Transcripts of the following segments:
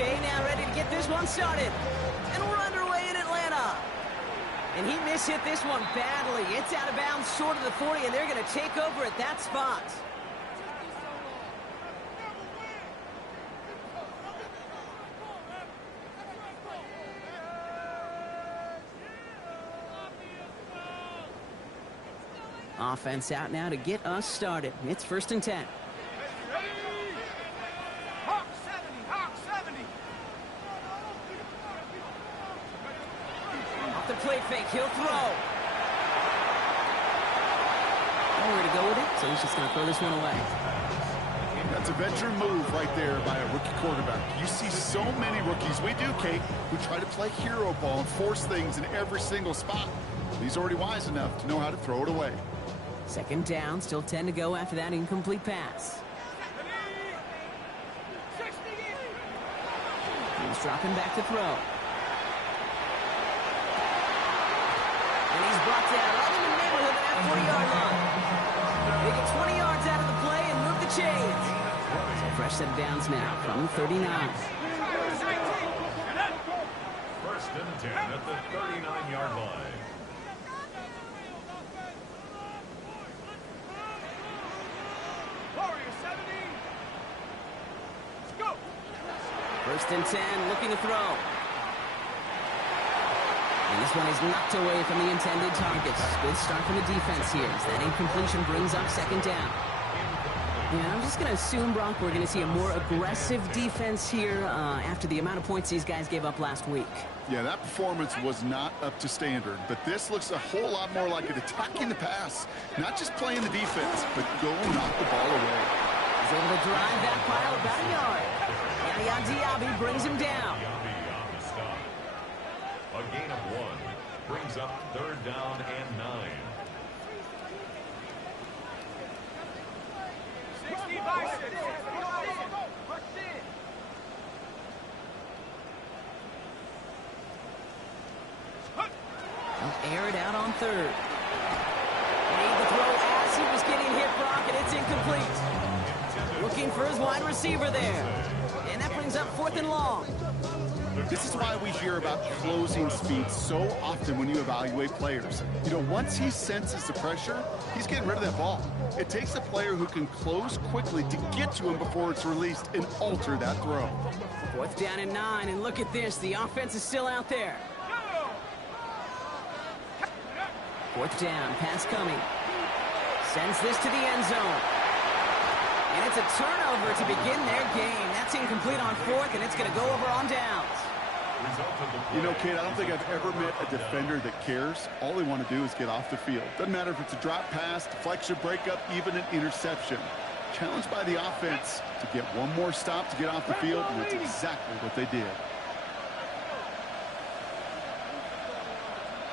Okay, now ready to get this one started. And we're underway in Atlanta. And he mishit this one badly. It's out of bounds short of the 40, and they're going to take over at that spot. Offense out now to get us started. It's 1st and 10. Hawk 70, Hawk 70. Off the play fake, he'll throw. Nowhere to go with it, so he's just going to throw this one away. That's a veteran move right there by a rookie quarterback. You see so many rookies, we do, Kate, who try to play hero ball and force things in every single spot. He's already wise enough to know how to throw it away. 2nd down, still 10 to go after that incomplete pass. He's dropping back to throw. And he's brought down right in the neighborhood of that 40-yard line. They get 20 yards out of the play and move the chains. So fresh set of downs now from the 39. 1st and 10 at the 39-yard line. Warrior 70. Let's go. 1st and 10, looking to throw. And this one is knocked away from the intended targets. Good start from the defense here as that incompletion brings up 2nd down. Yeah, I'm just going to assume, Brock, we're going to see a more aggressive defense here after the amount of points these guys gave up last week. Yeah, that performance was not up to standard, but this looks a whole lot more like it attacking the pass. Not just playing the defense, but go knock the ball away. He's able to drive that pile about a yard. Yaya Diaby brings him down. On the stop. A gain of 1 brings up 3rd down and 9. 60 by 6. He'll air it out on 3rd. Made the throw as he was getting hit, Brock, and it's incomplete. Looking for his wide receiver there. And that brings up 4th and long. This is why we hear about closing speed so often when you evaluate players. You know, once he senses the pressure, he's getting rid of that ball. It takes a player who can close quickly to get to him before it's released and alter that throw. 4th down and 9, and look at this. The offense is still out there. 4th down, pass coming. Sends this to the end zone. And it's a turnover to begin their game. That's incomplete on 4th, and it's going to go over on downs. You know, Kate, I don't think I've ever met a defender that cares. All they want to do is get off the field. Doesn't matter if it's a drop pass, deflection, breakup, even an interception. Challenged by the offense to get one more stop to get off the field, and that's exactly what they did.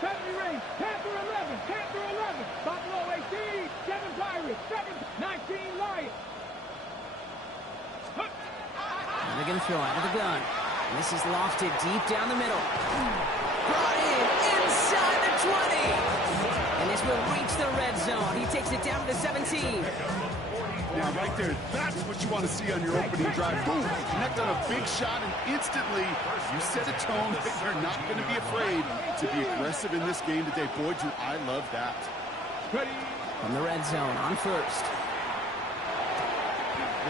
Panther 11, Panther 11, Buffalo 18, 7 Pirates, 19 Lions. They're going to throw out of the gun. And this is lofted deep down the middle. Brought in inside the 20. And this will reach the red zone. He takes it down to the 17. Now, right there, that's what you want to see on your opening drive. Boom, connect on a big shot, and instantly you set a tone that you're not going to be afraid to be aggressive in this game today. Boy, do I love that. From the red zone on 1st.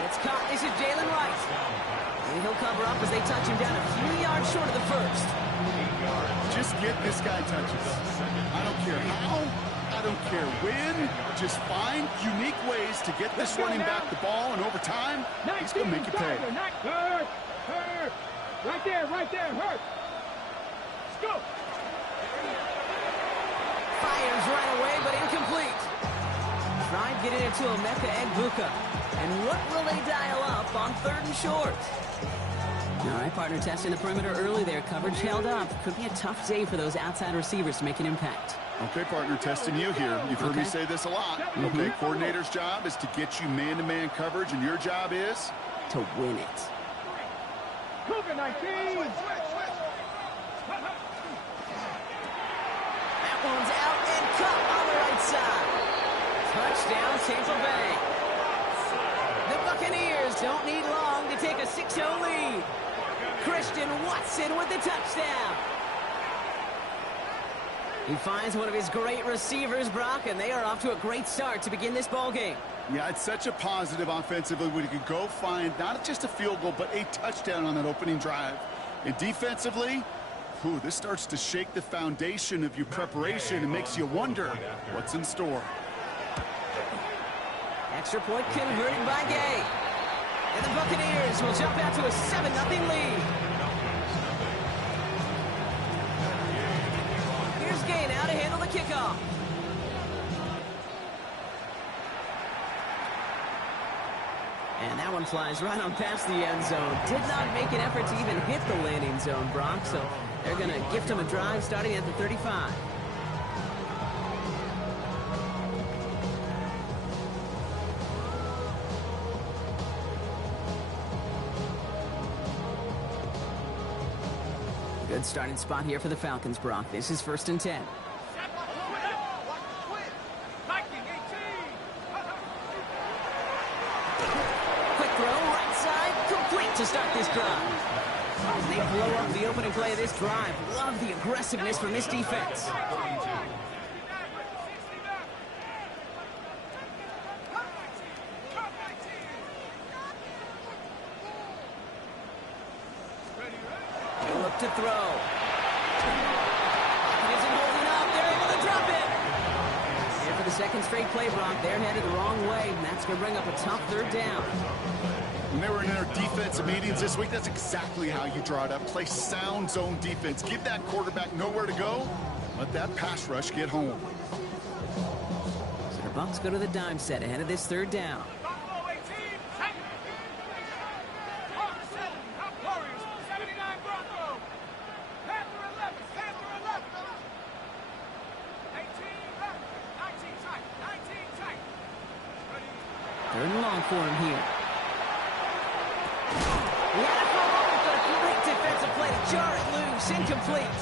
It's caught. This is Jalen Wright. And he'll cover up as they touch him down a few yards short of the 1st. Just get this guy touches. I don't care how, I don't care when. Just find unique ways to get this running back the ball, and over time, he's going to make you pay. Hurt. Right there, hurt. Let's go. Fires right away, but incomplete. Tried getting it to Emeka Egbuka. And what will they dial up on 3rd and short? All right, partner, testing the perimeter early there. Coverage held up. Could be a tough day for those outside receivers to make an impact. Okay, partner, testing you here. You've heard me say this a lot. Okay, coordinator's job is to get you man-to-man coverage, and your job is? To win it. Cougar 19. That one's out and cut on the right side. Touchdown, Tampa Bay. The Buccaneers don't need long to take a 6-0 lead. Christian Watson with the touchdown. He finds one of his great receivers, Brock, and they are off to a great start to begin this ball game. Yeah, it's such a positive offensively when you can go find not just a field goal, but a touchdown on that opening drive. And defensively, this starts to shake the foundation of your preparation and makes you wonder what's in store. Extra point converted by Gay. And the Buccaneers will jump out to a 7-0 lead. Here's Gay now to handle the kickoff. And that one flies right on past the end zone. Did not make an effort to even hit the landing zone, Brock. So they're going to gift him a drive starting at the 35. Good starting spot here for the Falcons, Brock. This is 1st and 10. Quick throw, right side, complete to start this drive. They blow up the opening play of this drive. Love the aggressiveness from this defense. To throw. It isn't holding up. They're able to drop it. Here for the second straight play, Brock. They're headed the wrong way, and that's going to bring up a tough 3rd down. When they were in their defensive meetings this week, that's exactly how you draw it up. Play sound zone defense. Give that quarterback nowhere to go. Let that pass rush get home. So the Bucs go to the dime set ahead of this 3rd down. Third and long for him here. He had it for a moment, but a great defensive play to jar it loose. Incomplete.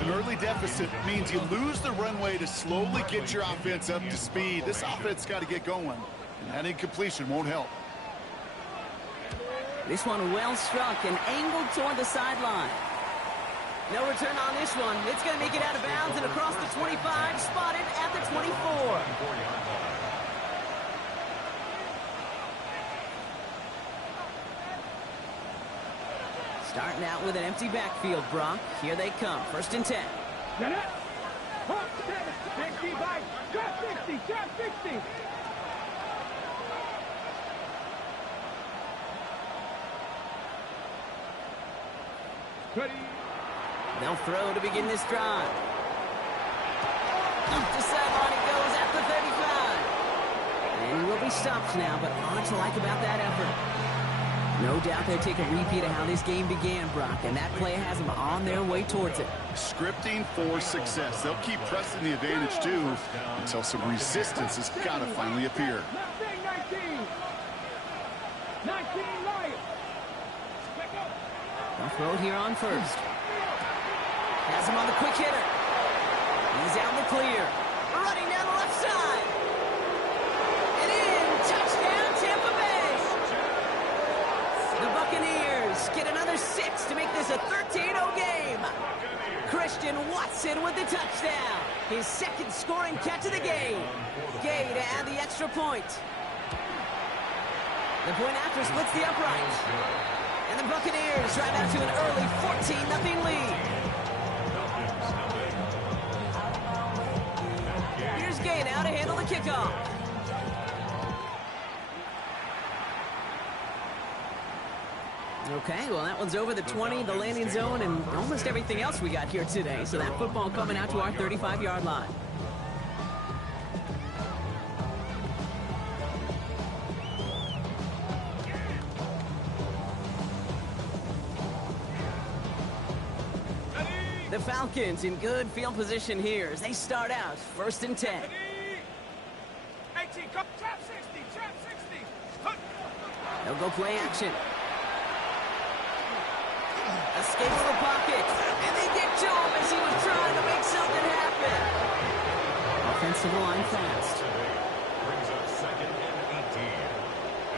An early deficit means you lose the runway to slowly get your offense up to speed. This offense got to get going, and that incompletion won't help. This one well struck and angled toward the sideline. No return on this one. It's going to make it out of bounds and across the 25, spotted at the 24. Starting out with an empty backfield, Brock. Here they come. 1st and 10. Get it. 65. Drop 60. Drop 60. Ready. They'll throw to begin this drive. Up the sideline it goes at the 35. And he will be stopped now, but lots to like about that effort. No doubt they'll take a repeat of how this game began, Brock, and that play has them on their way towards it. Scripting for success. They'll keep pressing the advantage, too, until some resistance has got to finally appear. 19 Lions. They'll throw it here on 1st. Has him on the quick hitter. He's out in the clear. Running down the left side. And in. Touchdown, Tampa Bay. The Buccaneers get another 6 to make this a 13-0 game. Christian Watson with the touchdown. His 2nd scoring catch of the game. Gay to add the extra point. The point after splits the upright. And the Buccaneers drive out to an early 14-0 lead. Here's Gay now to handle the kickoff. Okay, well, that one's over the 20, the landing zone, and almost everything else we got here today. So that football coming out to our 35-yard line. The Falcons in good field position here as they start out 1st and 10. 18, trap 60, trap 60. They'll go play action. Escapes the pocket, and they get to him as he was trying to make something happen. Offensive line fast. Brings up 2nd and 18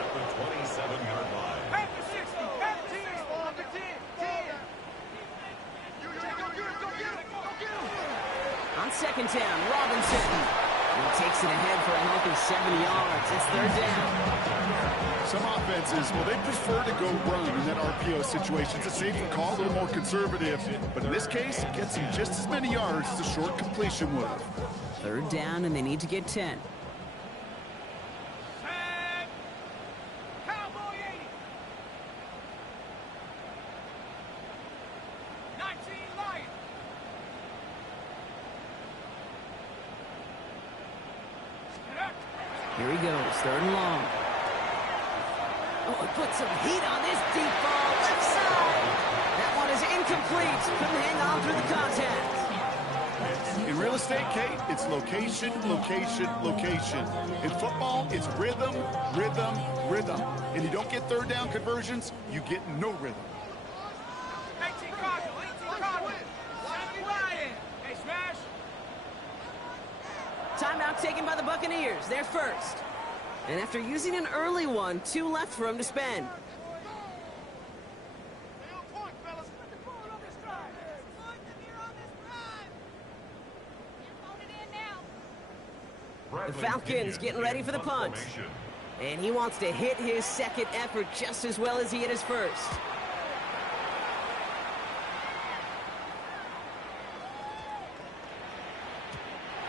at the 27-yard line. At the 60, 15 on the second down. Robinson. He takes it ahead for a healthy 7 yards. It's third down. Some offenses, well, they prefer to go run in that RPO situation. It's a safer call, a little more conservative. But in this case, it gets him just as many yards as a short completion would have. Third down, and they need to get 10. Cowboy 80. 19 Lions. Here he goes, third and long. Oh, he put some heat on this deep ball, left side. That one is incomplete. Couldn't hang on through the contact. In real estate, Kate, it's location, location, location. In football, it's rhythm, rhythm, rhythm. And you don't get third down conversions, you get no rhythm. 18 Cardinals. 18 Cardinals. 70 Lions. Hey, smash. Timeout taken by the Buccaneers. They're first. And after using an early one, 2 left for him to spend. The Falcons getting ready for the punt. And he wants to hit his second effort just as well as he hit his first.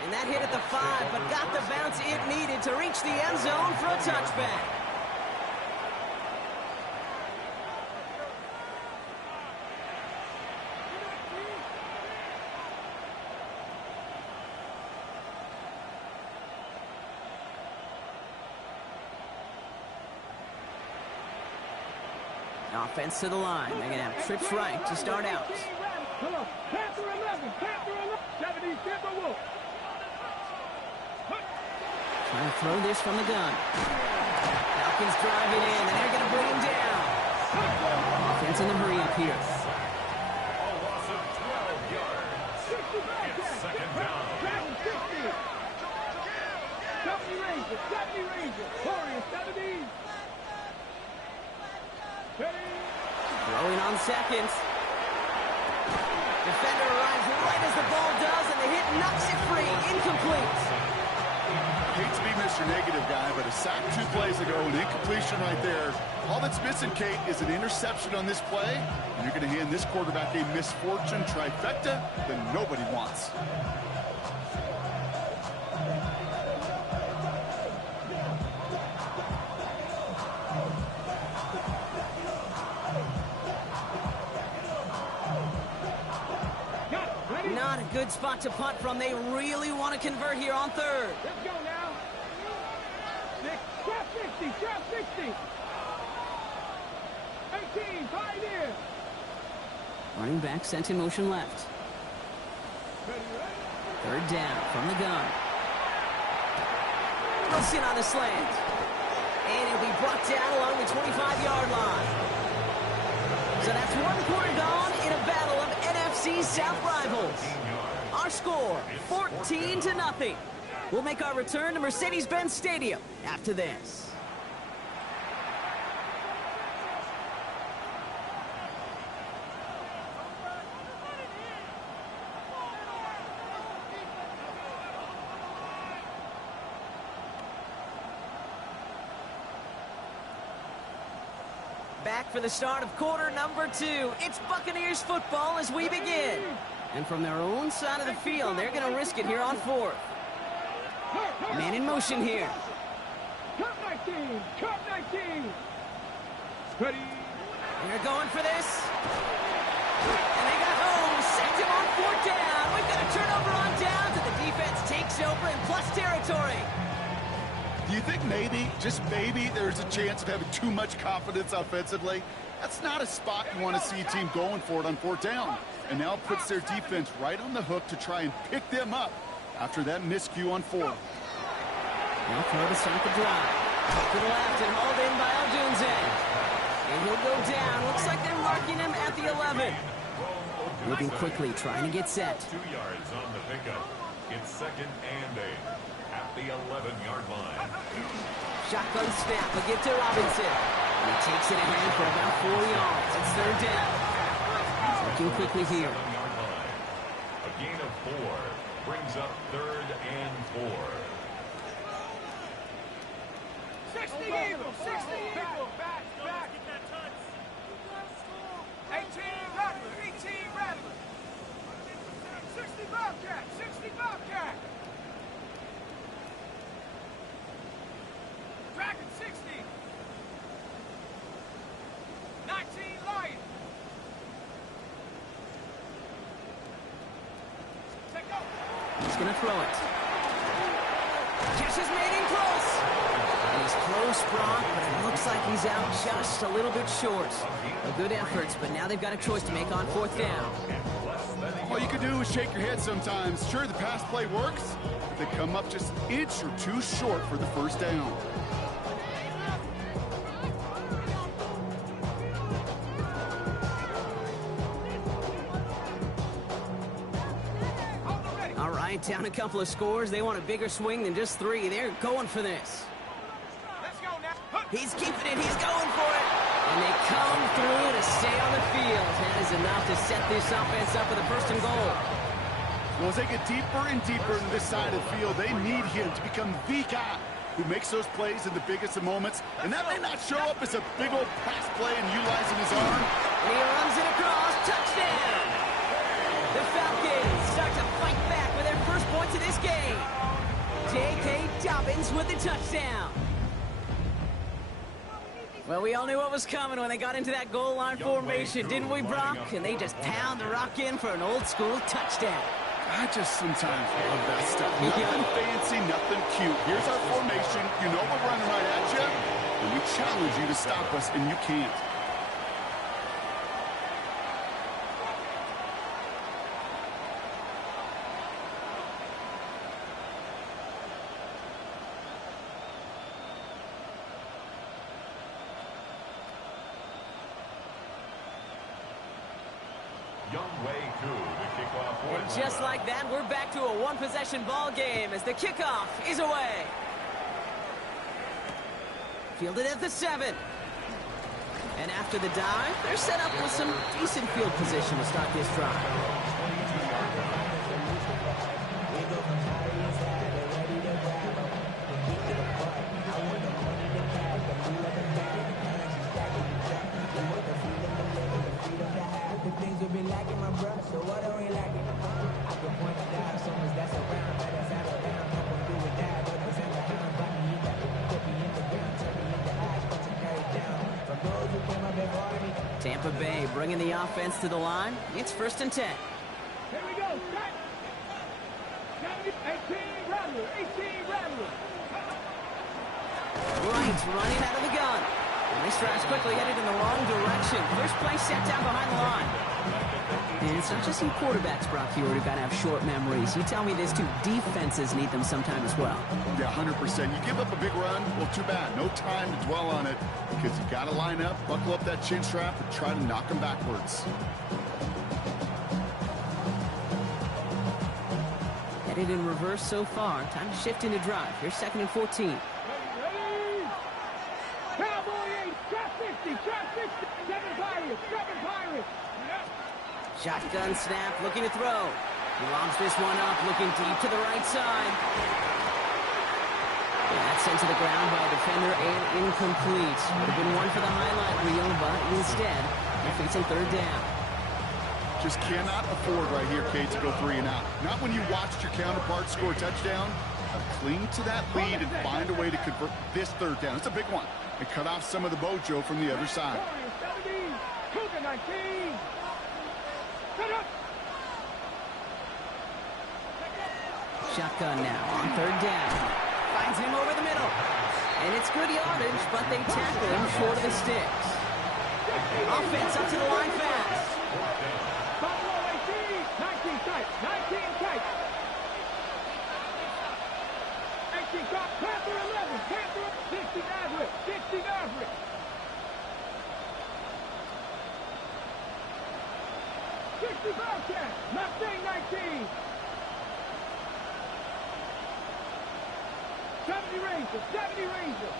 And that hit at the 5, but got the bounce it needed to reach the end zone for a touchback. Offense to the line. They're going to have trips right to start out. Come on. Panther 11. Panther 11. 70 Timberwolves. Trying to throw this from the gun. Falcons drive it in, and they're going to bring him down. Offense in the hurry up here. A loss of 12 yards. It's second down. 70 Rangers. 70 Rangers. Warriors 70. Throwing on seconds. Defender arrives right as the ball does, and the hit knocks it free. Incomplete. Hate to be Mr. Negative guy, but a sack 2 plays ago, an incompletion right there. All that's missing, Kate, is an interception on this play. And you're going to hand this quarterback a misfortune trifecta that nobody wants. Not a good spot to punt from. They really want to convert here on third. Let's go now. 60. 18, 5 in. Running back sent in motion left. Third down from the gun. Wilson on the slant. And it'll be brought down along the 25-yard line. So that's 1 quarter gone in a battle of NFC South rivals. Our score, 14-0. We'll make our return to Mercedes-Benz Stadium after this. Back for the start of quarter number 2. It's Buccaneers football as we begin. And from their own side of the field, they're going to risk it here on 4th. Man in motion here. Cup 19. Cup 19. Ready. And they're going for this. And they got home. Sacked him on 4th down. We've got a turnover on downs, and the defense takes over in plus territory. Do you think maybe, just maybe, there's a chance of having too much confidence offensively? That's not a spot you want to see a team going for it on 4th down. And now it puts their defense right on the hook to try and pick them up after that miscue on 4th. They'll throw to start the drive. To the left and hauled in by Odunze. And he'll go down. Looks like they're marking him at the 11. Moving quickly, trying to get set. 2 yards on the pickup. It's second and 8 at the 11-yard line. Shotgun snap, a give to Robinson. And he takes it ahead for about 4 yards. It's third down. He's looking quickly here. 7-yard line. A gain of 4. brings up 3rd and 4. 60 Eagles! 60 Eagles! Back! 18 Rattler! 18 Rattler! 60 Bobcat! 60 Bobcat! Dragon 60! 19 Lion! Take go! He's going to throw it. Catch is made in close. And he's close, Brock, but it looks like he's out just a little bit short. Good efforts, but now they've got a choice to make on 4th down. All you can do is shake your head sometimes. Sure, the pass play works, but they come up just an inch or two short for the 1st down. All right, down a couple of scores. They want a bigger swing than just 3. They're going for this. Let's go now! He's keeping it. He's going for it. And they come through to stay on the field. That is enough to set this offense up for the 1st and goal. Well, as they get deeper and deeper into this side of the field, they need him to become the guy who makes those plays in the biggest of moments. And that may not show up as a big old pass play and utilizing his arm. And he runs it across. Touchdown! The Falcons start to fight back with their first points of this game. J.K. Dobbins with the touchdown. Well, we all knew what was coming when they got into that goal line formation, didn't we, Brock? And they just pound the rock in for an old-school touchdown. I just sometimes love that stuff. Nothing fancy, nothing cute. Here's our formation. You know we're running right at you, and we challenge you to stop us, and you can't. And just like that, we're back to a one-possession ball game as the kickoff is away. Fielded at the 7. And after the dive, they're set up with some decent field position to start this drive. Tampa Bay bringing the offense to the line. It's 1st and 10. Here we go. Set. 18 Rattler. 18 Rattler. Right, running out of the gun. And this drive's quickly headed in the wrong direction. First play set down behind the line. And it's not just some quarterbacks, Brock, here who've got to have short memories. You tell me this too. Defenses need them sometime as well. Yeah, 100%. You give up a big run, well, too bad. No time to dwell on it because you got to line up, buckle up that chin strap, and try to knock them backwards. Headed in reverse so far. Time to shift into drive. Here's 2nd and 14. Ready? Cowboy 8. Trap 50. Trap 50. 7 Pirates. 7 Pirates. Shotgun snap, looking to throw. He lobs this one up, looking deep to the right side. And that's sent to the ground by a defender and incomplete. Would have been one for the highlight reel, but instead, they're facing 3rd down. Just cannot afford right here, Kate, to go 3 and out. Not when you watched your counterpart score a touchdown. Cling to that lead and find a way to convert this 3rd down. It's a big one. And cut off some of the mojo from the other side. 70. Cougar 19. Set up. Shotgun now on 3rd down. Finds him over the middle. And it's good yardage, but they tackle him short of the sticks. Offense up to the line fast. Buffalo 18. 19 tight. 19 tight. 18 top. Panther 11. Panther 60 Maverick. 60 Maverick. 60 Bobcat. Mustang 19. 70 Ranger. 70 Ranger.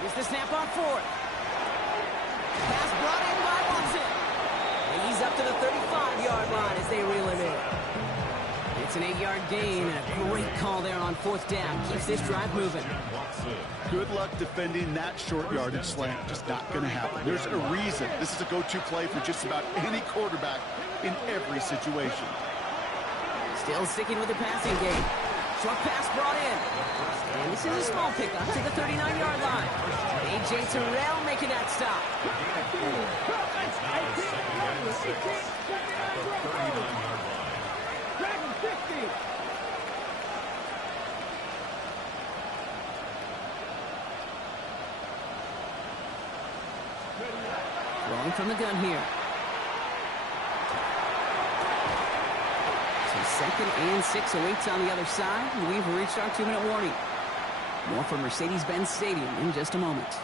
Here's the snap on 4th. Pass brought in by Watson. And he's up to the 35-yard line as they reel him in. It's an 8-yard gain and a great call there on 4th down. Keeps this drive moving. Good luck defending that short yardage slant. Just not going to happen. There's a reason this is a go-to play for just about any quarterback in every situation. Still sticking with the passing game. Short pass brought in. And this is a small pickup to the 39-yard line. A.J. Terrell making that stop. Rolling from the gun here. So 2nd and 6 awaits on the other side. And we've reached our 2-minute warning. More from Mercedes-Benz Stadium in just a moment.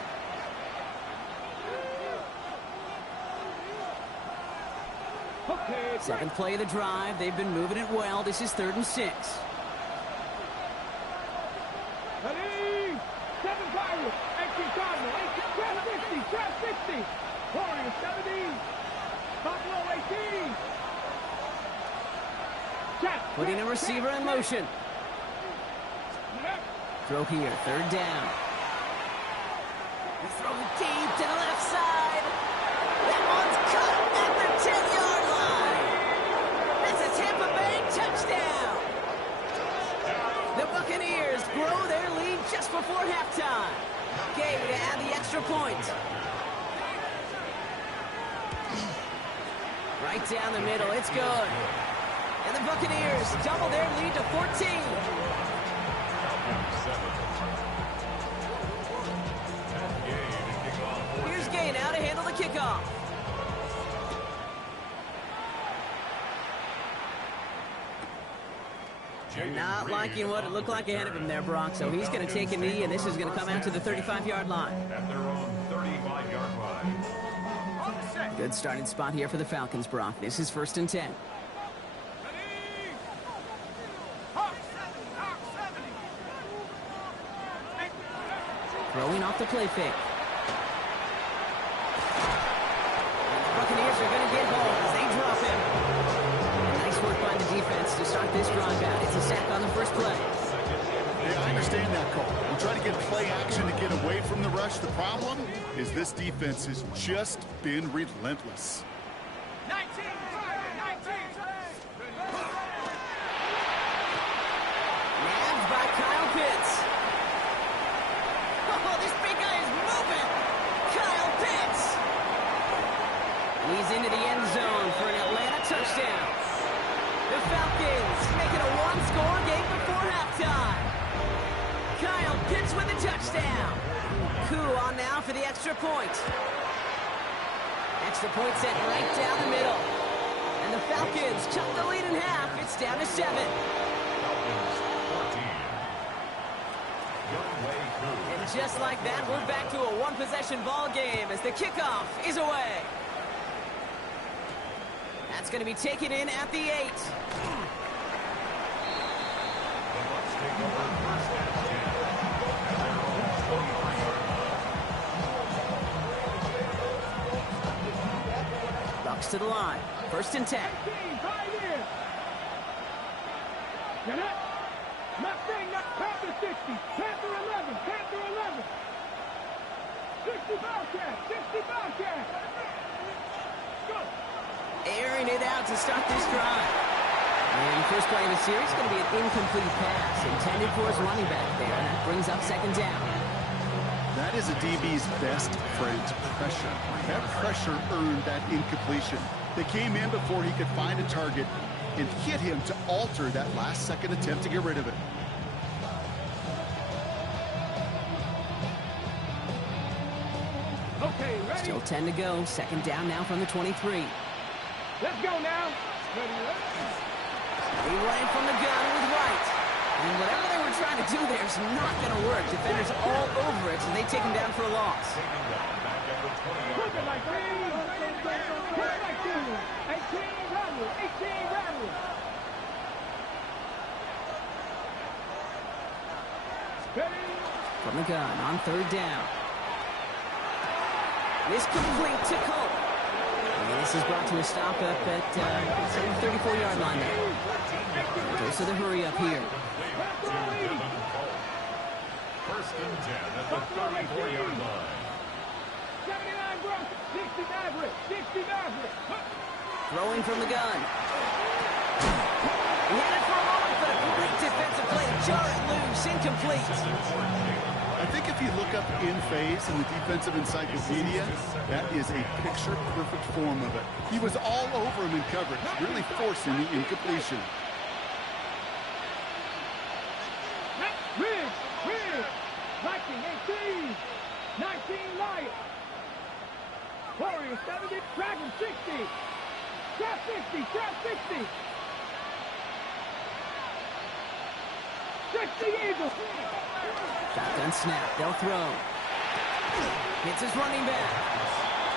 Okay, 7th play of the drive. They've been moving it well. This is 3rd and 6. ready, 7 Pirates, 18 Cardinal, 18, 12 60, Warriors 70, Buffalo 18. Putting a receiver in motion. Throw here, 3rd down. They throw it deep to the left side. That one's caught at the 10-yard line. That's a Tampa Bay touchdown. The Buccaneers grow their lead just before halftime. Gabe to add the extra point. Right down the middle, it's good. And the Buccaneers double their lead to 14. Here's Gay now to handle the kickoff. Not liking what it looked like ahead of him there, Brock. So he's going to take a knee, and this is going to come out to the 35-yard line. At their own 35-yard line. Good starting spot here for the Falcons, Brock. This is 1st and 10. Throwing off the play fake. The Buccaneers are going to get home as they drop him. Nice work by the defense to start this drive out. It's a sack on the first play. Yeah, I understand that call. We're trying to get play action to get away from the rush. The problem is this defense has just been relentless. 19. Nabbed by Kyle Pitts. Oh, this big guy is moving. Kyle Pitts. He's into the end zone for an Atlanta touchdown. The Falcons making a one-score game before halftime. Kyle Pitts with a touchdown. Koo on now for the extra point. Extra point set right down the middle. And the Falcons cut the lead in half. It's down to 7. And just like that, we're back to a one-possession ball game as the kickoff is away. That's going to be taken in at the 8. Bucks to the line. 1st and 10. Get it? Mustang, Panther 60, Panther 11, Panther 11. 60 Bobcat, 60 Bobcat. Go. Airing it out to start this drive. And first play of the series is going to be an incomplete pass intended for his running back there. And that brings up 2nd down. That is a DB's best friend, pressure. That pressure earned that incompletion. They came in before he could find a target and hit him to alter that last-second attempt to get rid of it. Okay, ready? Still 10 to go. 2nd down now from the 23. Let's go now. Ready? He running from the gun with Wright. And whatever they were trying to do there is not going to work. Defenders all over it, so they take him down for a loss. Look at like 18 rattle. Ready? From the gun on 3rd down. This complete to Cole. And This is brought to a stop up at the 34-yard line there. Goes to the hurry up here. First and 10 at the 34-yard line. 79 Broncos, 60 Maverick, 60 Maverick. Throwing from the gun. He had it for a moment, but a great defensive play to jar it loose, incomplete. I think if you look up in phase in the defensive encyclopedia, that is a picture-perfect form of it. He was all over him in coverage, really forcing the incompletion. Ridge, Viking 18, 19 Lions. Warriors 70, Dragon 60, Trap 50, Trap 60. 60 Eagles. Shotgun snap, they'll throw. Hits his running back.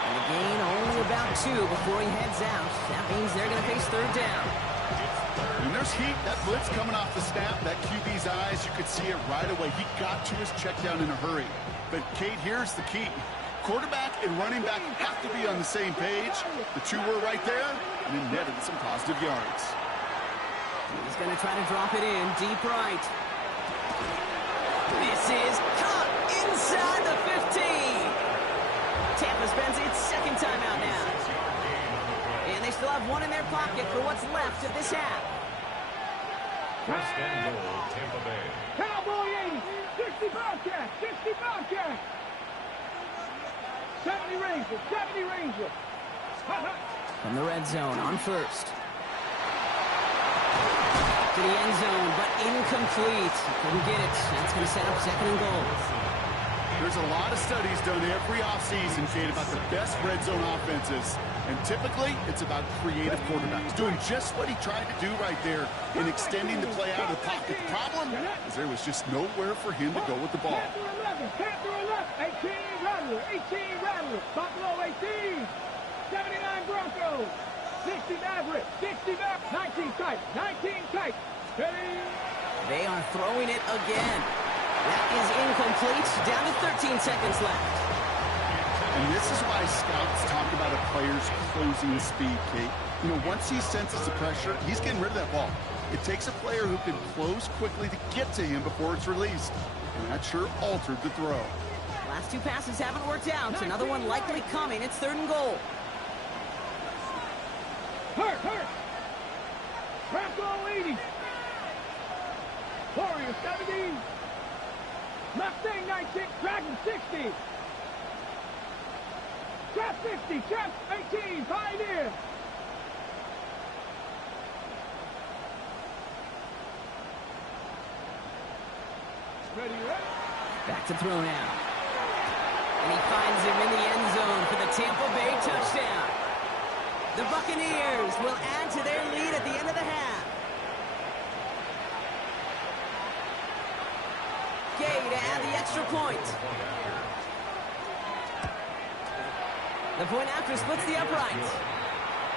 And the gain only about 2 before he heads out. That means they're going to face third down. And there's heat. That blitz coming off the snap. That QB's eyes, you could see it right away. He got to his check down in a hurry. But, Kate, here's the key. Quarterback and running back have to be on the same page. The two were right there, and it netted some positive yards. He's going to try to drop it in deep right. This is caught inside the 15. Tampa spends its second time out now. And they still have one in their pocket for what's left of this half. First and goal, Tampa Bay. Cowboy 80, 60 Bobcats, 60 Bobcats. 70 Rangers, 70 Rangers. From the red zone on first. To the end zone, but incomplete. Couldn't get it. That's going to set up second and goal. There's a lot of studies done every offseason, Kate, about the best red zone offenses. And typically, it's about creative quarterbacks, doing just what he tried to do right there in extending the play out of the pocket. The problem is there was just nowhere for him to go with the ball. Panther 11, 18 Rattler, 18 Rattler, Buffalo 18, 79 Broncos, 60 Maverick, 60 Maverick, 19 tight, 19 tight. They are throwing it again. That is incomplete. Down to 13 seconds left. And this is why scouts talk about a player's closing speed, Kate. You know, once he senses the pressure, he's getting rid of that ball. It takes a player who can close quickly to get to him before it's released. And that sure altered the throw. Last 2 passes haven't worked out. Another one likely coming. It's third and goal. Hurt. Bronco 80. Warriors 70. Mustang 19, Dragon 60. Trap 50, Trap 18, Pioneer. Ready? Back to throw now. And he finds him in the end zone for the Tampa Bay touchdown. The Buccaneers will add to their lead at the end of the half. Gay to add the extra point. The point after splits the upright.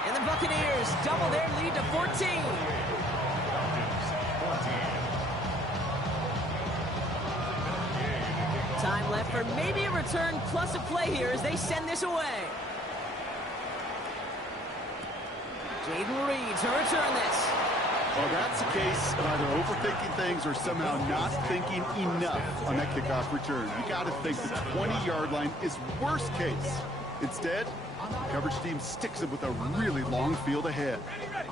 And the Buccaneers double their lead to 14. Time left for maybe a return plus a play here as they send this away. Jaden Reed to return this. Well, that's the case of either overthinking things or somehow not thinking enough on that kickoff return. You got to think the 20-yard line is worst case. Instead, the coverage team sticks it with a really long field ahead.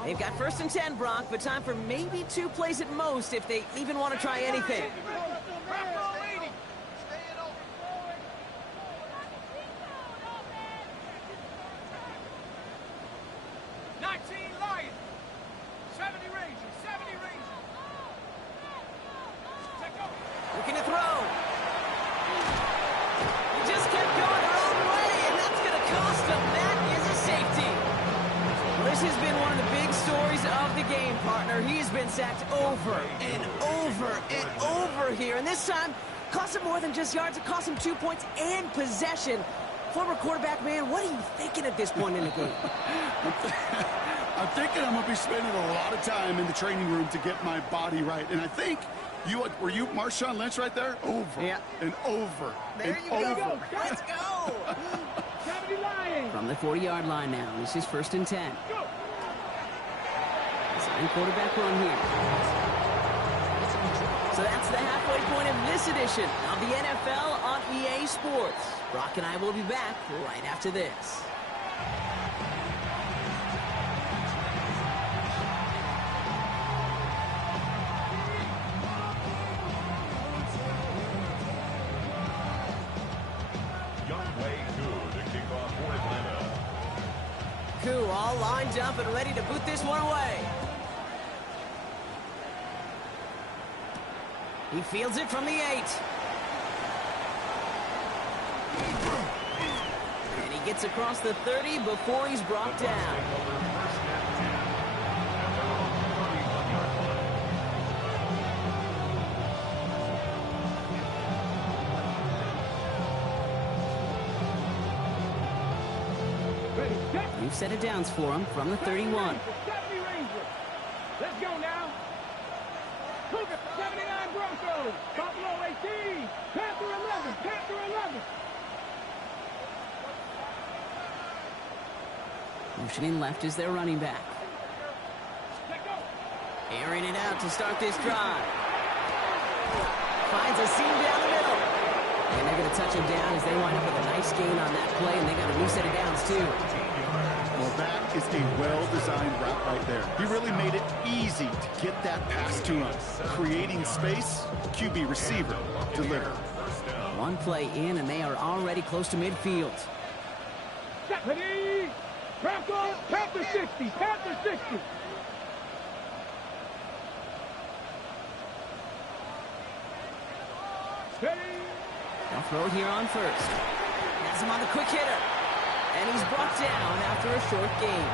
They've got first and 10, Brock, but time for maybe 2 plays at most if they even want to try anything. Looking to throw. He just kept going their own way, and that's going to cost them. That is a safety. Well, this has been one of the big stories of the game, partner. He's been sacked over and over and over here, and this time cost him more than just yards. It cost him 2 points and possession. Former quarterback, man, what are you thinking at this point in the game? I'm thinking I'm going to be spending a lot of time in the training room to get my body right. And I think, were you Marshawn Lynch right there? Over and over There and you over. go. Let's go. 70 Lions. From the 40-yard line now. This is 1st and 10. Design quarterback run here. So that's the halfway point of this edition of the NFL on EA Sports. Brock and I will be back right after this. Koo all lined up and ready to boot this one away. He fields it from the 8. And he gets across the 30 before he's brought down. We've set it downs for him from the 31. Let's go now. 79 Broncos. Buffalo 18. Panther 11. Panther 11. Motioning left is their running back. Airing it out to start this drive. Finds a seam down the middle. And they're going to touch him down as they wind up with a nice gain on that play, and they got a new set of downs, too. Well, that is a well-designed route right there. He really made it easy to get that pass to him. Creating space, QB receiver, deliver. One play in, and they are already close to midfield. Stephanie! Broncos, Panther 60, Panther 60. They'll throw it here on first. Has him on the quick hitter. And he's brought down after a short gain.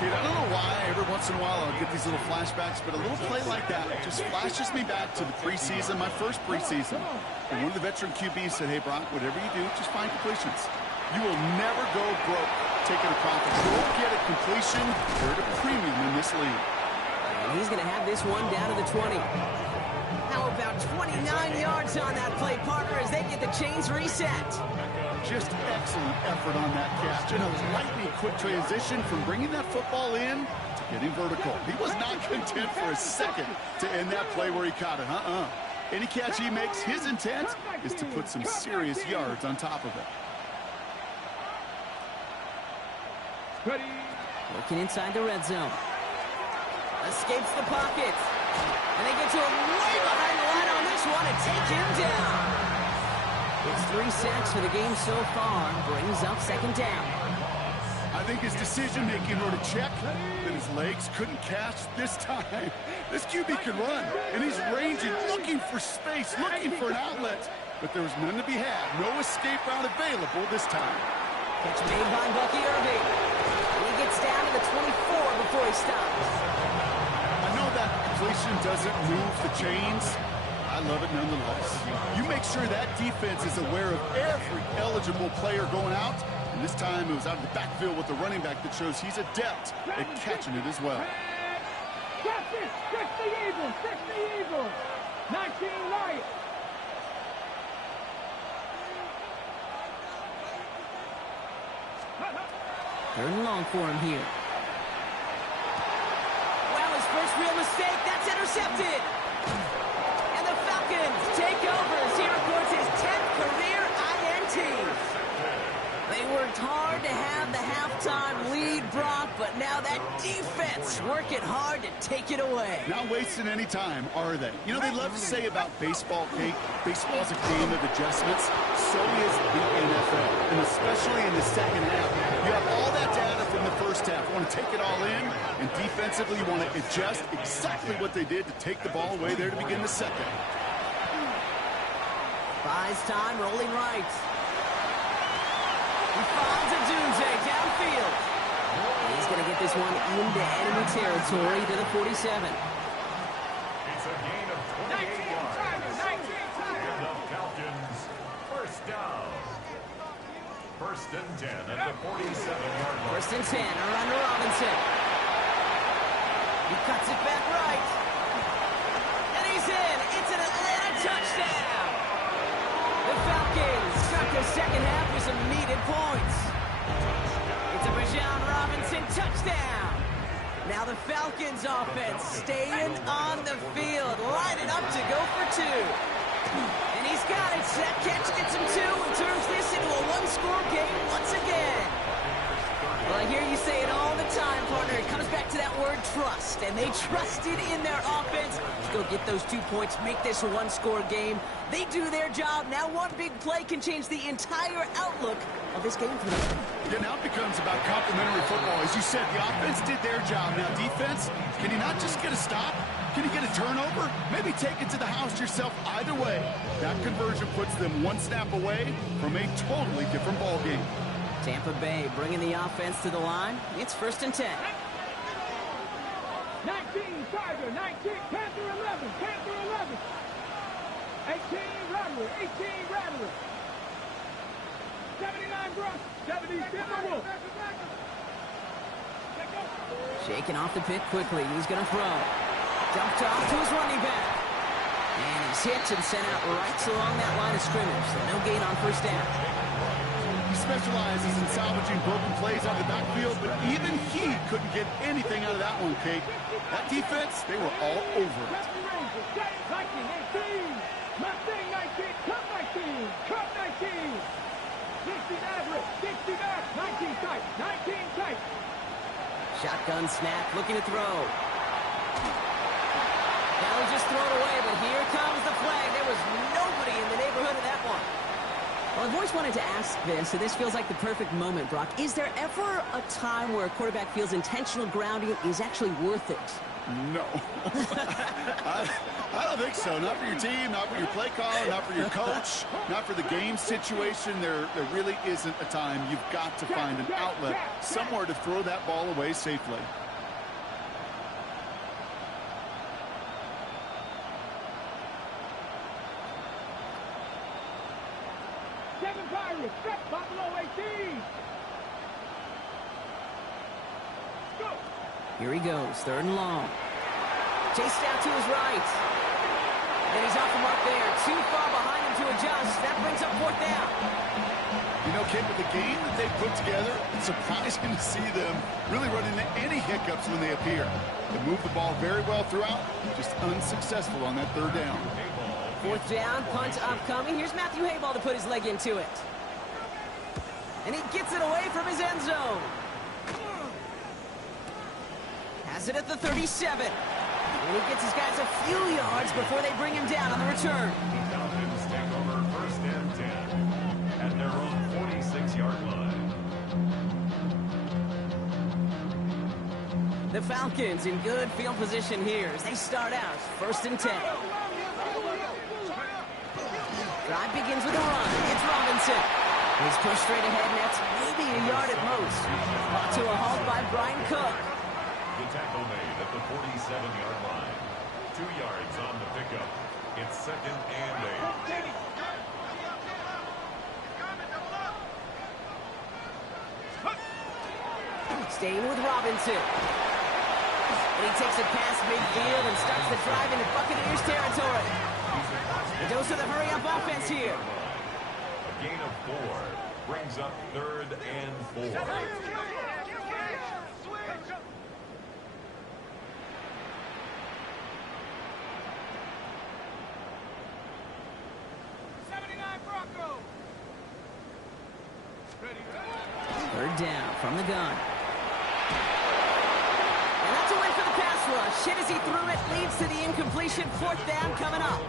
Kid, I don't know why every once in a while I'll get these little flashbacks, but a little play like that just flashes me back to the preseason, my first preseason. And one of the veteran QBs said, hey, Brock, whatever you do, just find completions. You will never go broke taking a profit. Go get a completion. You're at a premium in this league. And he's going to have this one down to the 20. How about 29 yards on that play, partner, as they get the chains reset. Just excellent effort on that catch. And a lightning quick transition from bringing that football in to getting vertical. He was not content for a second to end that play where he caught it. Any catch he makes, his intent is to put some serious yards on top of it. Working inside the red zone. Escapes the pocket. And they get to him way behind the line on this one and take him down. It's 3 sacks for the game so far. Brings up 2nd down. I think his decision-making wrote a check that his legs couldn't catch this time. This QB can run, and he's ranging, looking for space, looking for an outlet. But there was none to be had. No escape route available this time. Catch made by Bucky Irving. And he gets down to the 24 before he stops. I know that completion doesn't move the chains. I love it nonetheless. You make sure that defense is aware of every eligible player going out. And this time it was out of the backfield with the running back that shows he's adept at catching it as well. Catch it! 60 Eagles! 60 Eagles! 19 Lions! Third and long for him here. Well, his first real mistake. That's intercepted. And the Falcons take over as he records his 10th career INT. They worked hard to have the halftime lead, Brock, but now that defense working hard to take it away. Not wasting any time, are they? You know, they love to say about baseball, Kate, baseball's a game of adjustments. So is the NFL, and especially in the second half. You have all that data from the first half. You want to take it all in, and defensively you want to adjust exactly what they did to take the ball away there to begin the second. Buys time, rolling right. He finds a doomsday downfield. And he's going to get this one into enemy territory to the 47. It's a gain of 28 yards. And the Falcons, first down. 1st and 10 at the 47-yard line. 1st and 10, around to Robinson. He cuts it back right. And he's in. It's an Atlanta touchdown. The Falcons start the second half with some needed points. It's a Bijan Robinson touchdown. Now the Falcons offense staying on the field, lining up to go for two. And he's got it. That catch gets him two and turns this into a one-score game once again. Well, I hear you say it all the time, partner. It comes back to that word trust, and they trusted in their offense to go get those 2 points, make this a one-score game. They do their job. Now one big play can change the entire outlook of this game for them. Yeah, now it becomes about complementary football. As you said, the offense did their job. Now defense, can you not just get a stop? Can you get a turnover? Maybe take it to the house yourself. Either way, that conversion puts them one snap away from a totally different ball game. Tampa Bay bringing the offense to the line. It's 1st and 10. 19, Tiger, 19, Panther 11, Panther 11. 18, Rattler, 18, Rattler. 79, Broncos, 70, Timberwolves. Shaking off the pick quickly. He's going to throw. Dumped off to his running back. And he's hit and sent out right along that line of scrimmage. So no gain on 1st down. He specializes in salvaging broken plays out of the backfield, but even he couldn't get anything out of that one, Kate. That defense, they were all over it. 19, Mustang 19, Cup 19, Cup 19. 60 average, 60 back, 19 tight, 19 tight. Shotgun snap, looking to throw. Now he just throw it away, but here comes the flag. There was nobody in the neighborhood of that one. Well, I've always wanted to ask this, and this feels like the perfect moment, Brock. Is there ever a time where a quarterback feels intentional grounding is actually worth it? No. I don't think so. Not for your team, not for your play caller, not for your coach, not for the game situation. There really isn't a time. You've got to find an outlet, somewhere to throw that ball away safely. Buffalo 18. Go. Here he goes, 3rd and long. Chased out to his right. And he's off the mark there. Too far behind him to adjust. That brings up 4th down. You know, Kid, with the game that they've put together, it's surprising to see them really run into any hiccups when they appear. They move the ball very well throughout, just unsuccessful on that 3rd down. 4th down, punt upcoming. Here's Matthew Hayball to put his leg into it. And he gets it away from his end zone. Has it at the 37. And he gets his guys a few yards before they bring him down on the return. The Falcons take over 1st and 10 at their own 46-yard line. The Falcons in good field position here as they start out 1st and 10. Drive begins with a run. It's Robinson. He's pushed straight ahead, and that's maybe a yard at most. Brought to a halt by Brian Cook. The tackle made at the 47-yard line. 2 yards on the pickup. It's 2nd and 8. Staying with Robinson. And he takes it past midfield and starts the drive into Buccaneers territory. A dose of the hurry-up offense here. A gain of 4 brings up 3rd and 4. Third down from the gun. And that's a win for the pass rush. Hit as he threw it, leads to the incompletion. 4th down coming up.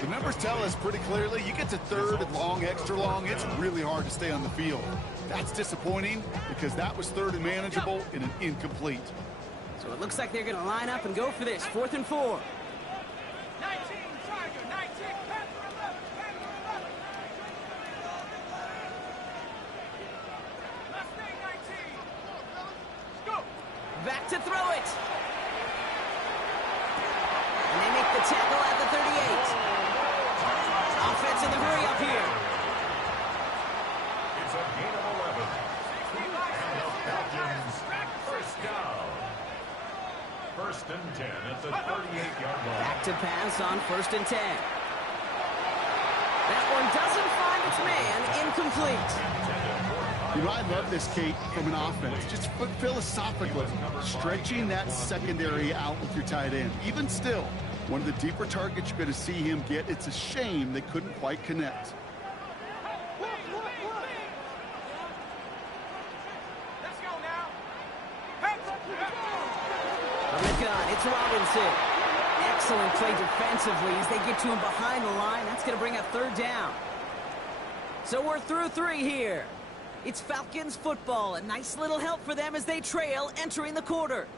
The numbers tell us pretty clearly, you get to 3rd and long, extra long, it's really hard to stay on the field. That's disappointing because that was 3rd and manageable in an incomplete. So it looks like they're going to line up and go for this. 4th and 4. 19, Tiger, 19, Panther 11, Panther 11. Mustang 19. Go. Back to throw it. And they make the tackle at the 38. Offense in the hurry up here. It's a gain of 11. And the Falcons 1st down. 1st and 10 at the 38-yard line. Back to pass on 1st and 10. That one doesn't find its man. Incomplete. Intended for You know, I love this, Kate, from an offense. Just philosophically, stretching that secondary out with your tight end. Even still, one of the deeper targets you're going to see him get. It's a shame they couldn't quite connect. Let's go now. Hey. From the gun, it's Robinson. Excellent play defensively as they get to him behind the line. That's going to bring up third down. So we're through 3 here. It's Falcons football. A nice little help for them as they trail entering the quarter.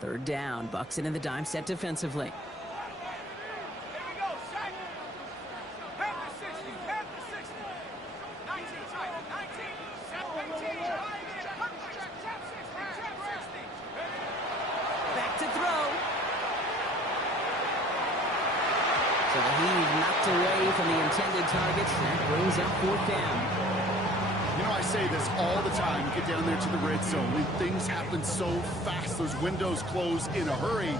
Third down. Bucks it in the dime set defensively. Here we go, set. Head to 60, head to 60. 19 tight, 19, set 18. Back to throw. So the heave knocked away from the intended targets. That brings up fourth down. You know, I say this all the time. You get down there to the red zone, when things happen so fast, those windows close in a hurry.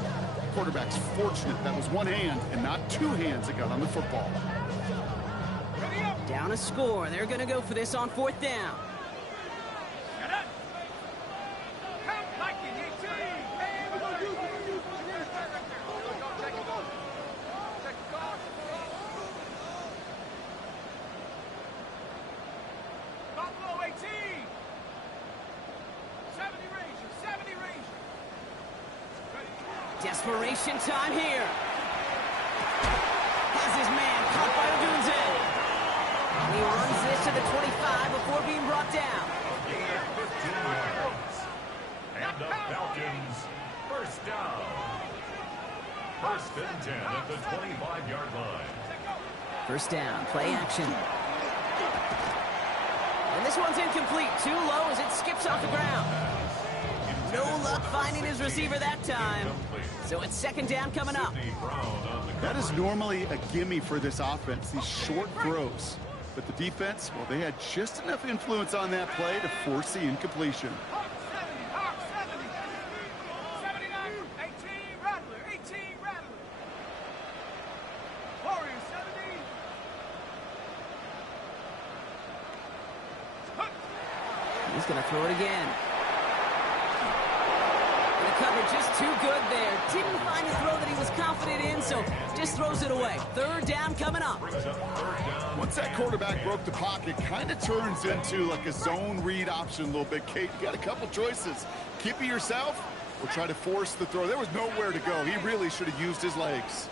Quarterback's fortunate that was one hand and not 2 hands that got on the football. Down a score. They're going to go for this on fourth down. Shut up. Count like you need to. Hey, we're going to use it. Check it off. Check it off. Buffalo 18. 70 Ranger, 70 Ranger. Desperation time here. Has his man caught by Odunze. He runs this to the 25 before being brought down. Gain of 15 yards. And the Falcons first down. First and 10 at the 25-yard line. First down, play action. And this one's incomplete. Too low as it skips off the ground. No luck finding his receiver that time. So it's second down coming up. That is normally a gimme for this offense, these short throws. But the defense, well, they had just enough influence on that play to force the incompletion. Hawk 70. 79, 18, Rattler, 18, Rattler. Warrior 70. He's going to throw it again. And the cover just too good there. Didn't find the throw that he was confident in, so just throws it away. Third down coming up. Once that quarterback broke the pocket, kind of turns into like a zone read option a little bit. Kate, you got a couple choices. Keep it yourself or try to force the throw. There was nowhere to go. He really should have used his legs.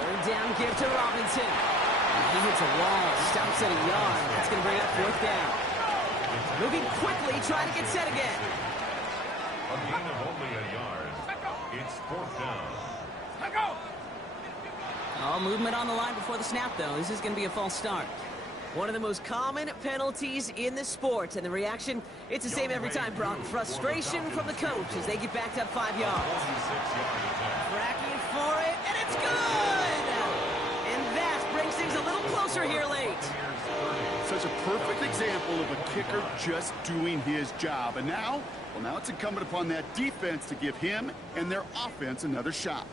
Third down give to Robinson. And he hits a wall, stops at a yard. That's going to bring up fourth down. Moving quickly, trying to get set again. A gain of only a yard. It's fourth down. Let go. All movement on the line before the snap, though. This is going to be a false start. One of the most common penalties in the sport, and the reaction, it's the same every time, Brock. Frustration from the coach as they get backed up 5 yards. Tracking for it, and it's good! And that brings things a little closer here late. Such a perfect example of a kicker just doing his job. And now, well, now it's incumbent upon that defense to give him and their offense another shot.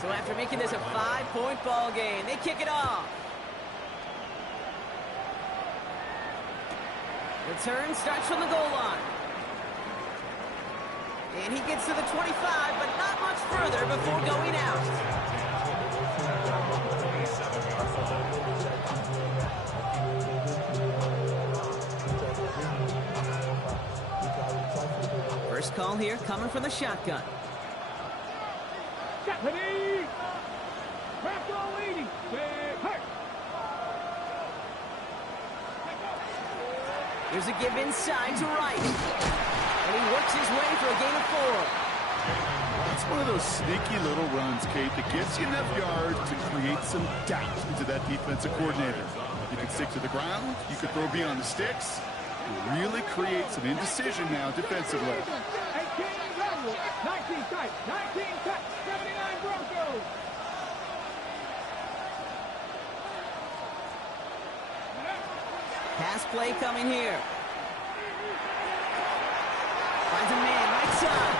So after making this a 5-point ball game, they kick it off. Return starts from the goal line. And he gets to the 25, but not much further before going out. First call here coming from the shotgun. Stephanie! Craft all leading. Hurt. Here's a give inside to right. And he works his way for a gain of 4. It's one of those sneaky little runs, Kate, that gets you enough yards to create some doubt into that defensive coordinator. You can stick to the ground, you can throw beyond the sticks, and really create some indecision now defensively. 18 Rattler, 19 tight, 19 tight, 79 Pass play coming here. Finds a man right side.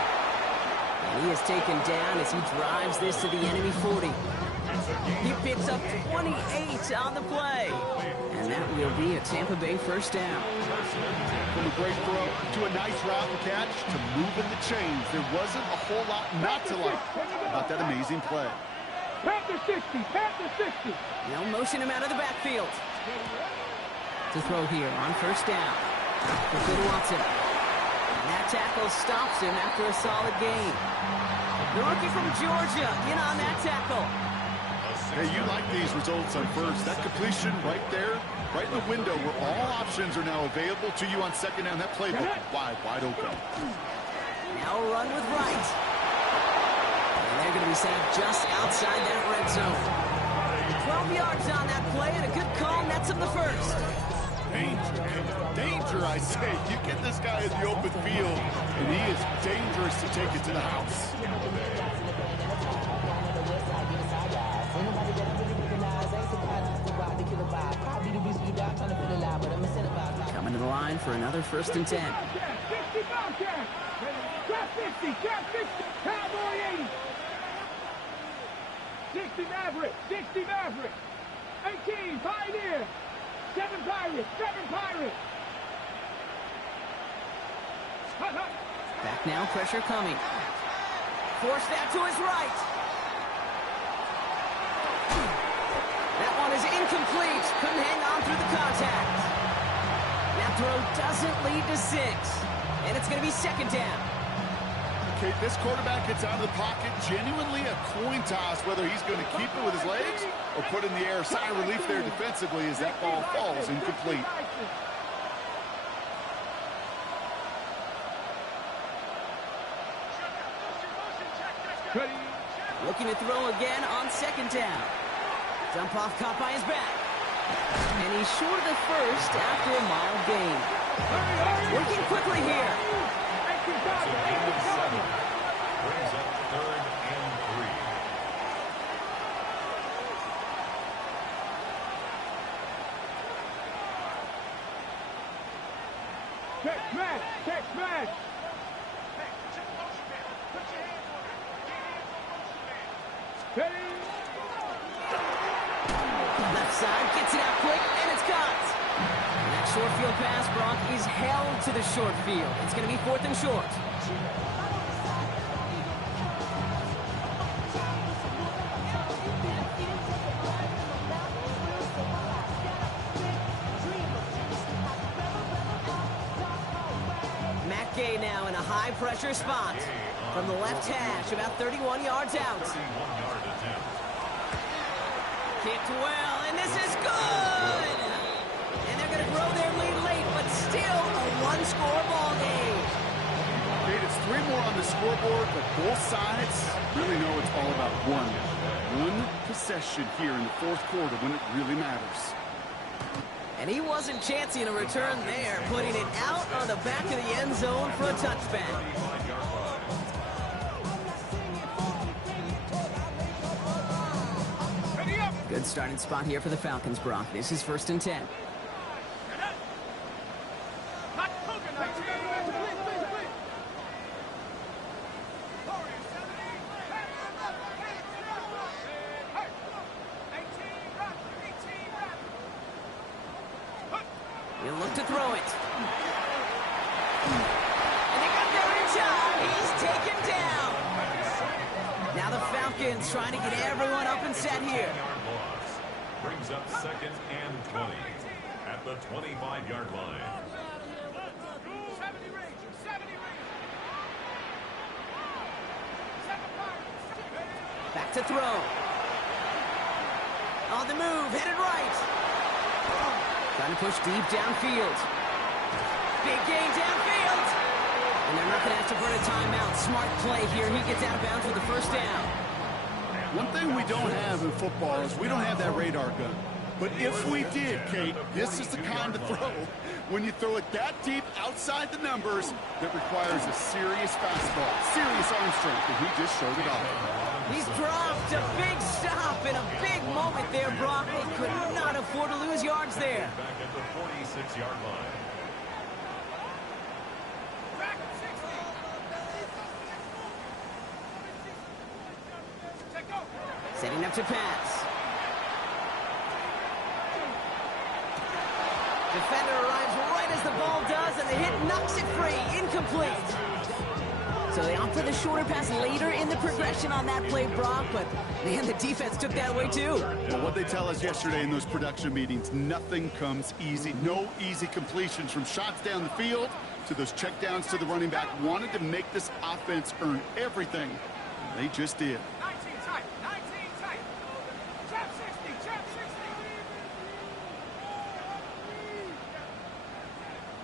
And he is taken down as he drives this to the enemy 40. He picks up 28 on the play. And that will be a Tampa Bay first down. From a great throw to a nice route and catch to moving the chains. There wasn't a whole lot not to like about that amazing play. Panther 60, Panther 60. They'll motion him out of the backfield. To throw here on first down. For Good Watson. And that tackle stops him after a solid gain. The rookie from Georgia in on that tackle. Hey, you like these results on first. That completion right there, right in the window where all options are now available to you on second down. That playbook wide open. Now a run with Wright. And they're going to be set up just outside that red zone. 12 yards on that play and a good call nets him the first. Danger, I say. You get this guy in the open field, and he is dangerous to take it to the house. Coming to the line for another 1st and 10. 60 Falcons. Trap 50, trap 60. Cowboy 80. 60 Maverick, 60 Maverick. 18 Pioneer. 7 Pirates, 7 Pirates. Back now, pressure coming. Force that to his right. That one is incomplete. Couldn't hang on through the contact. That throw doesn't lead to 6. And it's going to be 2nd down. Okay, this quarterback gets out of the pocket. Genuinely a coin toss whether he's going to keep it with his legs or put it in the air. Sigh of relief there defensively as that ball falls incomplete. Looking to throw again on 2nd down. Dump off caught by his back. And he's short of the first after a mild gain. Working quickly here. Brings up 3rd and 3. Check smash, check smash. Ready? Left side gets it out quick, and it's caught. And that short field pass, Brock, is held to the short field. It's going to be 4th and short. Matt Gay now in a high-pressure spot. From the left hash, about 31 yards out. 31-yard attempt. Kicked well, and this is good! And they're going to grow their lead late, but still a one-score ball game. Okay, it's 3 more on the scoreboard, but both sides really know it's all about one possession here in the 4th quarter when it really matters. And he wasn't chancing a return there, putting it out on the back of the end zone for a touchback. Good starting spot here for the Falcons, Brock. This is 1st and 10. He'll look to throw it. And they got there in time. He's taken down. Now the Falcons trying to get everyone up and set here. Brings up 2nd and 20 at the 25-yard line. Back to throw. On the move, headed right. Trying to push deep downfield. Big gain downfield. And they're not going to have to burn a timeout. Smart play here. He gets out of bounds with the 1st down. One thing we don't have in football is we don't have that radar gun. But if we did, Kate, this is the kind of throw when you throw it that deep outside the numbers that requires a serious fastball, serious arm strength, and he just showed it off. He's dropped a big stop in a big moment there, Brock. They could not afford to lose yards there. Back at the 46-yard line. Setting up to pass. Defender arrives right as the ball does, and the hit knocks it free. Incomplete. So they opt for the shorter pass later in the progression on that play, Brock, but man, the defense took that away too. Well, what they tell us yesterday in those production meetings, nothing comes easy. No easy completions from shots down the field to those checkdowns to the running back. Wanted to make this offense earn everything. And they just did. 19 tight, 19 tight. Trap 60, trap 60.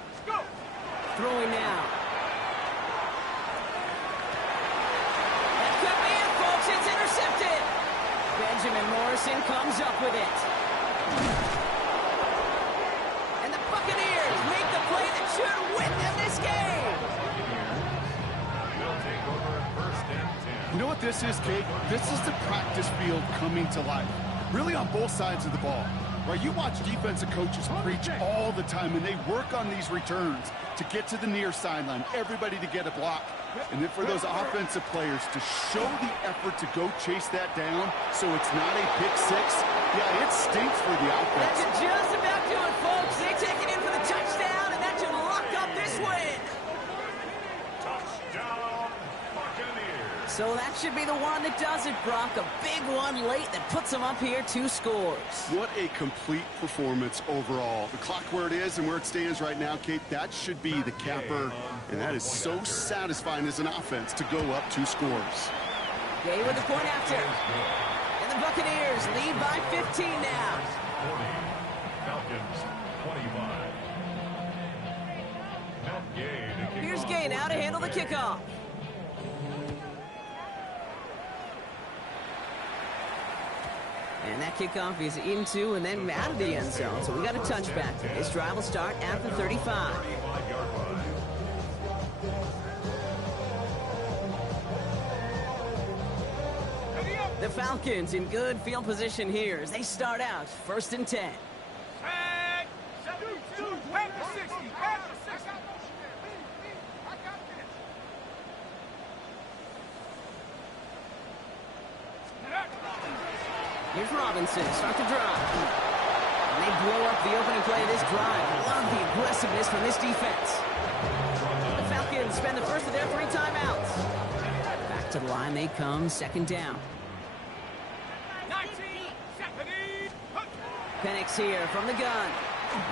Let's go. Throwing now. That could be it, folks. It's intercepted. Benjamin Morrison comes up with it. And the Buccaneers make the play that should win them this game. Will take over first and 10. You know what this is, Kate? This is the practice field coming to life. Really on both sides of the ball. Right, you watch defensive coaches preach all the time, and they work on these returns to get to the near sideline, everybody to get a block. And then for those offensive players to show the effort to go chase that down so it's not a pick six, yeah, it stinks for the offense. That's just about do it, folks. They take it in for the touchdown, and that should lock up this win. Touchdown, Buccaneers. So that should be the one that does it, Brock. A big one late that puts them up here 2 scores. What a complete performance overall. The clock where it is and where it stands right now, Kate, that should be the capper. And that is so satisfying as an offense to go up 2 scores. Gay with the point after. And the Buccaneers lead by 15 now. 40. Falcons 25. Matt Gay to kick Here's off. Gay now to handle the kickoff. And that kickoff is into and then out of the end zone. So we got a touchback. This drive will start at the 35. 35-yard line. The Falcons in good field position here as they start out first and 10. Tag. 7-2. Back to 60. Back to 60. I got this. Here's Robinson, start the drive. And they blow up the opening play of this drive. Love the aggressiveness from this defense. The Falcons spend the first of their 3 timeouts. Back to the line they come, second down. 19. 70. Penix here from the gun.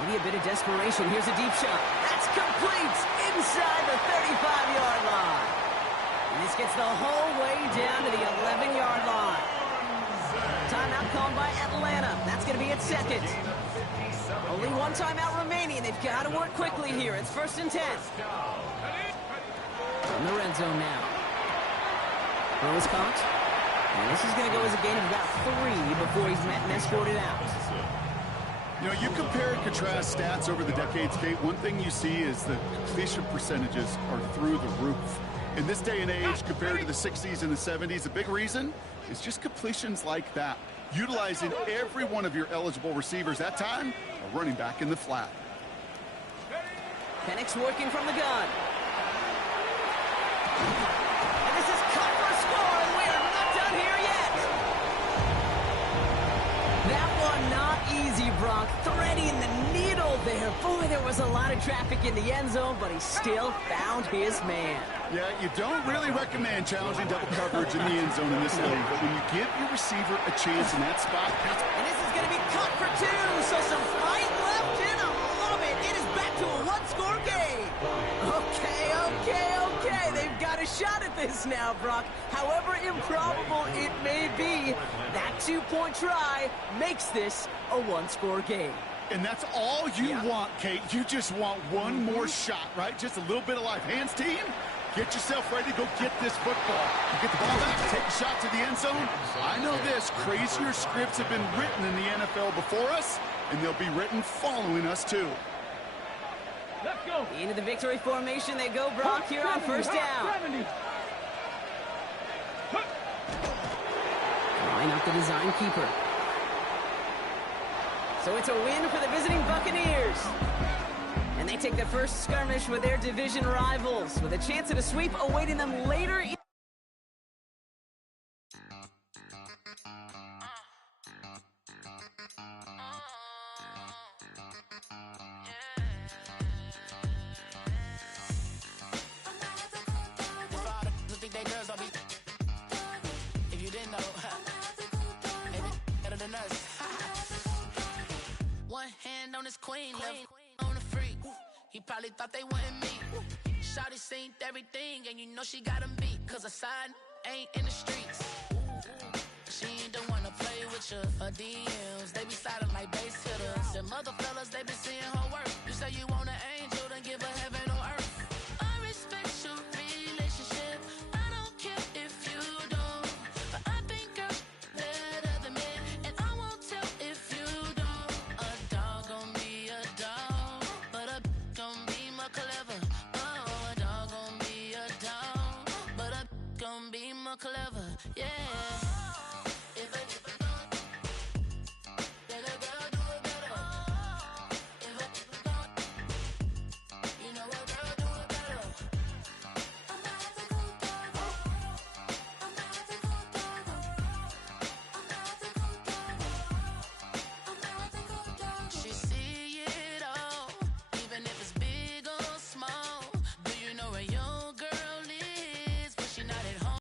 Maybe a bit of desperation. Here's a deep shot. That's complete inside the 35-yard line. And this gets the whole way down to the 11-yard line. Timeout called by Atlanta. That's going to be its second. Only 1 timeout remaining. They've got to work quickly here. It's first and 10. From the red zone now. Throw is caught. And this is going to go as a gain of about 3 before he's met and escorted out. You know, you compare and contrast stats over the decades, Kate. One thing you see is the completion percentages are through the roof. In this day and age, compared to the 60s and the 70s, a big reason is just completions like that. Utilizing every one of your eligible receivers. That time, a running back in the flat. Penix working from the gun. And this is cut for a score, and we are not done here yet. That one not easy, Brock. Threading the needle there. Boy, there was a lot of traffic in the end zone, but he still found his man. Yeah, you don't really recommend challenging double coverage in the end zone in this league, but when you give your receiver a chance in that spot, And this is going to be cut for 2, so some fight left in him. Love it. It is back to a 1-score game. Okay. They've got a shot at this now, Brock. However improbable it may be, that 2-point try makes this a 1-score game. and that's all you want, Kate. You just want one more shot, right? Just a little bit of life. Hands team, Get yourself ready to go get this football. You get the ball back, take a shot to the end zone. I know this, crazier scripts have been written in the NFL before us, and they'll be written following us too. Let's go. Into the victory formation they go, Brock, here on first down. Line up the design keeper. So it's a win for the visiting Buccaneers. And they take the first skirmish with their division rivals, with a chance at a sweep awaiting them later in queen on the freak. He probably thought they wanted me. Shawty seen everything, and you know she got him beat. Cause a side ain't in the streets. She ain't the one to play with you. Her DMs, they be sliding like base hitters. The mother fellas, they be seeing her work. You say you want an angel, then give her heaven on earth. I respect your relationship. I don't care if you don't. But I think girls better than men, and I won't tell if you don't. A dog gon' be a dog, but a gon' be more clever. Oh, a dog gon' be a dog, but a gon' be more clever. Yeah.